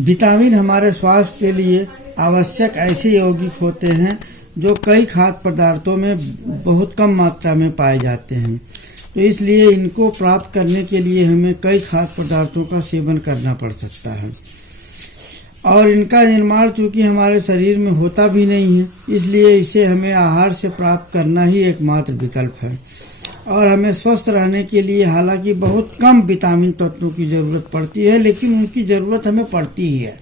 Vitamin हमारे स्वास्थ्य के लिए आवश्यक ऐसे यौगिक होते हैं जो कई खाद्य पदार्थों में बहुत कम मात्रा में पाए जाते हैं। तो इसलिए इनको प्राप्त करने के लिए हमें कई खाद्य पदार्थों का सेवन करना पड़ सकता है और इनका निर्माण चूंकि हमारे शरीर में होता भी नहीं है, इसलिए इसे हमें आहार से प्राप्त करना ही एकमात्र विकल्प है। और हमें स्वस्थ रहने के लिए हालांकि बहुत कम विटामिन तत्वों की जरूरत पड़ती है, लेकिन उनकी जरूरत हमें पड़ती ही है।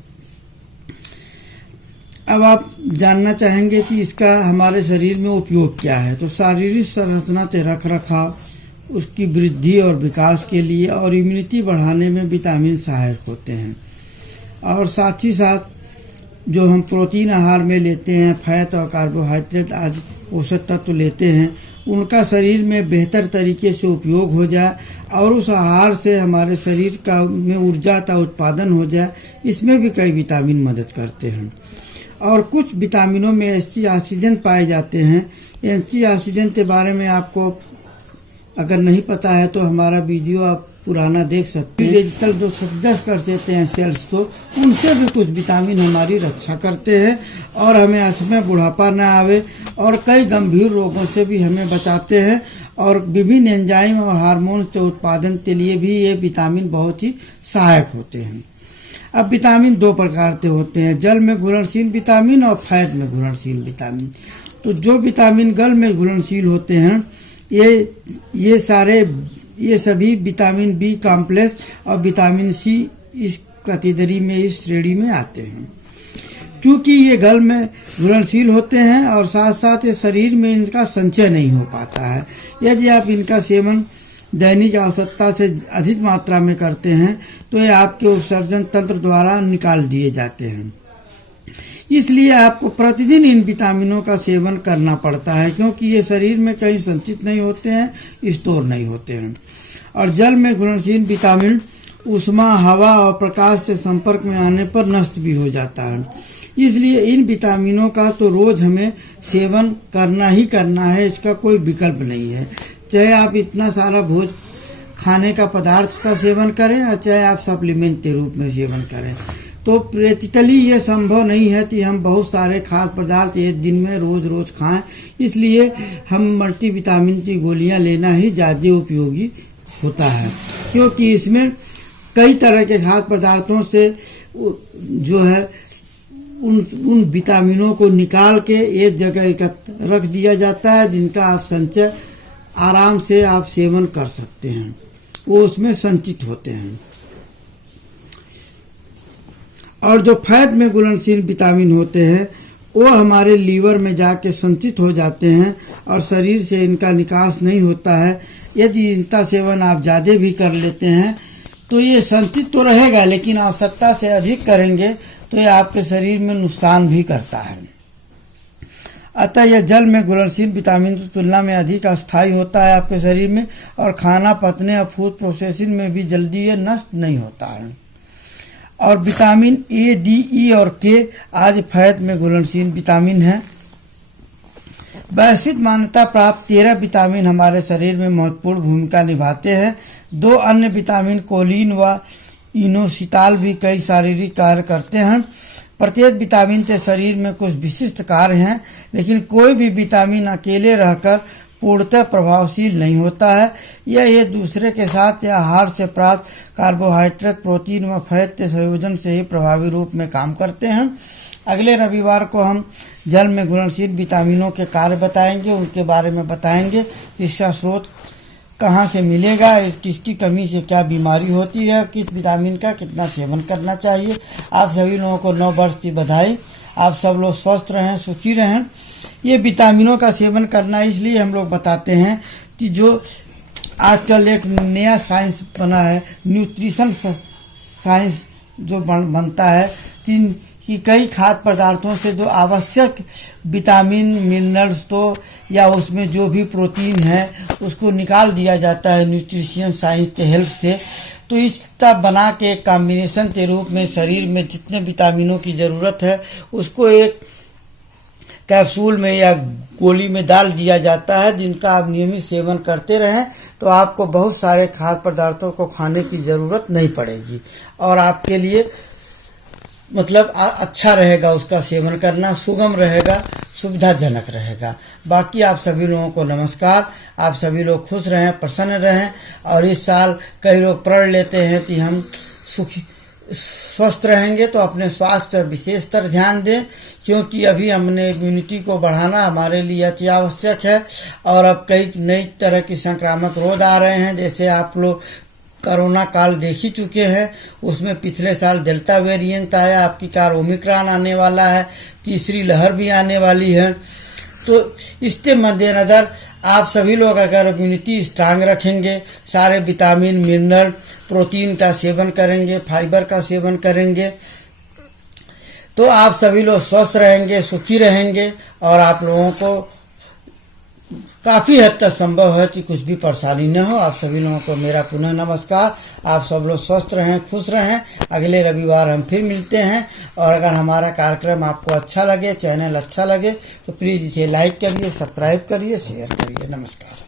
अब आप जानना चाहेंगे कि इसका हमारे शरीर में उपयोग क्या है। तो शारीरिक संरचना के रख रखाव, उसकी वृद्धि और विकास के लिए और इम्यूनिटी बढ़ाने में विटामिन सहायक होते हैं। और साथ ही साथ जो हम प्रोटीन आहार में लेते हैं, फैट और कार्बोहाइड्रेट आदि पोषक तत्व लेते हैं, उनका शरीर में बेहतर तरीके से उपयोग हो जाए और उस आहार से हमारे शरीर का में ऊर्जा का उत्पादन हो जाए, इसमें भी कई विटामिन मदद करते हैं। और कुछ विटामिनों में एंटीऑक्सीडेंट पाए जाते हैं। एंटीऑक्सीडेंट के बारे में आपको अगर नहीं पता है तो हमारा वीडियो आप पुराना देख सकते हैं। डिजिटल जो क्षतिग्रस्त कर देते हैं सेल्स, तो उनसे भी कुछ विटामिन हमारी रक्षा करते हैं और हमें असमय बुढ़ापा न आवे और कई गंभीर रोगों से भी हमें बचाते हैं। और विभिन्न एंजाइम और हार्मोन के उत्पादन के लिए भी ये विटामिन बहुत ही सहायक होते हैं। अब विटामिन दो प्रकार के होते हैं, जल में घुलनशील विटामिन और फैट में घुलनशील विटामिन। तो जो विटामिन जल में घुलनशील होते हैं ये सभी विटामिन बी कॉम्प्लेक्स और विटामिन सी इस कैटेगरी में, इस श्रेणी में आते हैं। क्योंकि ये गल में घुलनशील होते हैं और साथ साथ ये शरीर में इनका संचय नहीं हो पाता है। यदि आप इनका सेवन दैनिक आवश्यकता से अधिक मात्रा में करते हैं तो ये आपके उत्सर्जन तंत्र द्वारा निकाल दिए जाते हैं। इसलिए आपको प्रतिदिन इन विटामिनों का सेवन करना पड़ता है, क्योंकि ये शरीर में कहीं संचित नहीं होते हैं, स्टोर नहीं होते हैं। और जल में घुलनशील विटामिन ऊष्मा, हवा और प्रकाश से संपर्क में आने पर नष्ट भी हो जाता है। इसलिए इन विटामिनों का तो रोज हमें सेवन करना ही करना है, इसका कोई विकल्प नहीं है। चाहे आप इतना सारा भोज खाने का पदार्थ का सेवन करें और चाहे आप सप्लीमेंट के रूप में सेवन करें, तो प्रैक्टिकली ये संभव नहीं है कि हम बहुत सारे खाद्य पदार्थ एक दिन में रोज खाएं। इसलिए हम मल्टीविटामिन की गोलियां लेना ही ज़्यादा उपयोगी होता है, क्योंकि इसमें कई तरह के खाद्य पदार्थों से जो है उन विटामिनों को निकाल के एक जगह एकत्र रख दिया जाता है, जिनका आप संचय आराम से आप सेवन कर सकते हैं, वो उसमें संचित होते हैं। और जो फैट में घुलनशील विटामिन होते हैं वो हमारे लीवर में जाके संचित हो जाते हैं और शरीर से इनका निकास नहीं होता है। यदि इनका सेवन आप ज़्यादा भी कर लेते हैं तो ये संचित तो रहेगा, लेकिन आवश्यकता से अधिक करेंगे तो ये आपके शरीर में नुकसान भी करता है। अतः यह जल में घुलनशील विटामिन की तुलना में अधिक अस्थायी होता है आपके शरीर में और खाना पचने और फूड प्रोसेसिंग में भी जल्दी ये नष्ट नहीं होता है। और विटामिन ए, डी, ई और के आज फैट में घुलनशील विटामिन है। वैश्विक मान्यता प्राप्त 13 विटामिन हमारे शरीर में महत्वपूर्ण भूमिका निभाते हैं। 2 अन्य विटामिन कोलिन व इनोसिटाल भी कई शारीरिक कार्य करते हैं। प्रत्येक विटामिन के शरीर में कुछ विशिष्ट कार्य हैं, लेकिन कोई भी विटामिन अकेले रहकर पूर्णतः प्रभावशील नहीं होता है। यह एक दूसरे के साथ या आहार से प्राप्त कार्बोहाइड्रेट, प्रोटीन व फैट के संयोजन से ही प्रभावी रूप में काम करते हैं। अगले रविवार को हम जल में घुलनशील विटामिनों के कार्य बताएंगे, उनके बारे में बताएंगे, इसका स्रोत कहाँ से मिलेगा, किसकी कमी से क्या बीमारी होती है, किस विटामिन का कितना सेवन करना चाहिए। आप सभी लोगों को 9 वर्ष की बधाई। आप सब लोग स्वस्थ रहें, सुखी रहें। ये विटामिनों का सेवन करना इसलिए हम लोग बताते हैं कि जो आजकल एक नया साइंस बना है, न्यूट्रिशन साइंस जो बनता है कि कई खाद्य पदार्थों से जो आवश्यक विटामिन, मिनरल्स तो या उसमें जो भी प्रोटीन है उसको निकाल दिया जाता है न्यूट्रिशन साइंस के हेल्प से। तो इसका बना के एक कॉम्बिनेशन के रूप में शरीर में जितने विटामिनों की ज़रूरत है उसको एक कैप्सूल में या गोली में डाल दिया जाता है, जिनका आप नियमित सेवन करते रहें तो आपको बहुत सारे खाद्य पदार्थों को खाने की ज़रूरत नहीं पड़ेगी और आपके लिए मतलब अच्छा रहेगा, उसका सेवन करना सुगम रहेगा, सुविधाजनक रहेगा। बाकी आप सभी लोगों को नमस्कार। आप सभी लोग खुश रहें, प्रसन्न रहें। और इस साल कई लोग प्रण लेते हैं कि हम सुखी स्वस्थ रहेंगे, तो अपने स्वास्थ्य पर विशेषतर ध्यान दें, क्योंकि अभी हमने इम्यूनिटी को बढ़ाना हमारे लिए अति आवश्यक है। और अब कई नई तरह की संक्रामक रोग आ रहे हैं, जैसे आप लोग कोरोना काल देख ही चुके हैं, उसमें पिछले साल डेल्टा वेरिएंट आया, आपकी कार ओमिक्रॉन आने वाला है, तीसरी लहर भी आने वाली है। तो इसके मद्देनज़र आप सभी लोग अगर इम्यूनिटी स्ट्रांग रखेंगे, सारे विटामिन मिनरल प्रोटीन का सेवन करेंगे, फाइबर का सेवन करेंगे, तो आप सभी लोग स्वस्थ रहेंगे, सुखी रहेंगे। और आप लोगों को काफ़ी हद तक संभव है कि कुछ भी परेशानी न हो। आप सभी लोगों को मेरा पुनः नमस्कार। आप सब लोग स्वस्थ रहें, खुश रहें। अगले रविवार हम फिर मिलते हैं। और अगर हमारा कार्यक्रम आपको अच्छा लगे, चैनल अच्छा लगे, तो प्लीज़ इसे लाइक करिए, सब्सक्राइब करिए, शेयर करिए। नमस्कार।